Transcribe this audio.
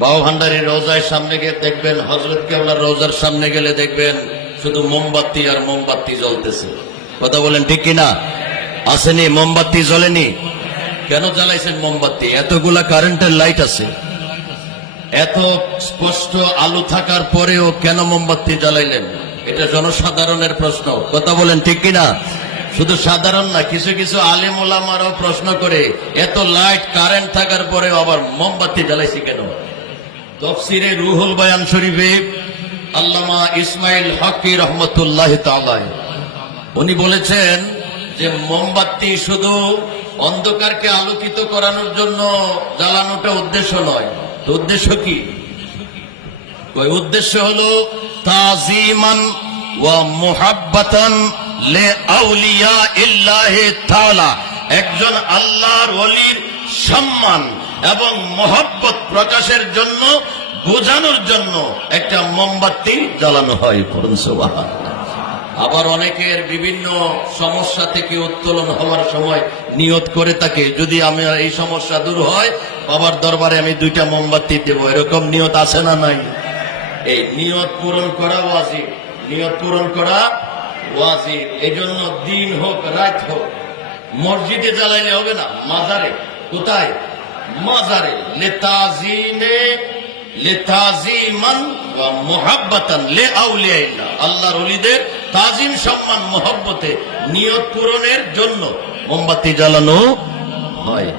বাউ ভান্ডারীর রোজার সামনে গিয়ে দেখবেন, হযরত কেবলার রোজার সামনে গেলে দেখবেন শুধু মোমবাতি আর মোমবাতি জ্বলতেছে। কথা বলেন ঠিক কিনা? আসেনি? মোমবাতি জ্বলেনি? কেন জ্বালাইছেন মোমবাতি? এতগুলা কারেন্টের লাইট আছে, এত স্পষ্ট আলো থাকার পরেও কেন মোমবাতি জ্বালাইলেন? এটা জনসাধারণের প্রশ্ন। কথা বলেন ঠিক কিনা? শুধু সাধারণ না, কিছু কিছু আলেম ওলামারাও প্রশ্ন করে, এত লাইট কারেন্ট থাকার পরেও আবার মোমবাতি জ্বালাইছি কেন? তাফসীরে রুহুল বয়ান শরীফে আল্লামা ইসমাইল হকি রহমতুল্লাহ তাআলা উনি বলেছেন যে মোমবাতি শুধু অন্ধকারকে আলোকিত করানোর জন্য জ্বালানোটা উদ্দেশ্য নয়। তো উদ্দেশ্য কি? উদ্দেশ্য হলো তাজিমান ওয়া মুহাব্বাতান লি আউলিয়া ইল্লাহি তাআলা, একজন আল্লাহর ওলির সম্মান এবং মহব্বত প্রকাশের জন্য, বোঝানোর জন্য একটা মোমবাতি জ্বালানো হয়। পড়ুন সুবহানাল্লাহ। আবার অনেকের বিভিন্ন সমস্যা থেকে উত্তোলন হওয়ার সময় নিয়ত করে থাকে, যদি আমার এই সমস্যা দূর হয় বাবার দরবারে আমি 2টা মোমবাতি দেব। এরকম নিয়ত আছে না নাই? এই নিয়ত পূরণ করা ওয়াজিব, নিয়ত পূরণ করা ওয়াজিব। এই জন্য দিন হোক রাত হোক মসজিদে জ্বালাইলে হবে না, মাজারে। কোথায়? মাজারে। লিতাজিমান ওয়া মুহাব্বাতান লিআউলিয়াইল্লাহ, আল্লাহর ওলিদের তাজিম সম্মান মহব্বতে নিয়ত পূরণের জন্য মোমবাতি জ্বালানো হয়।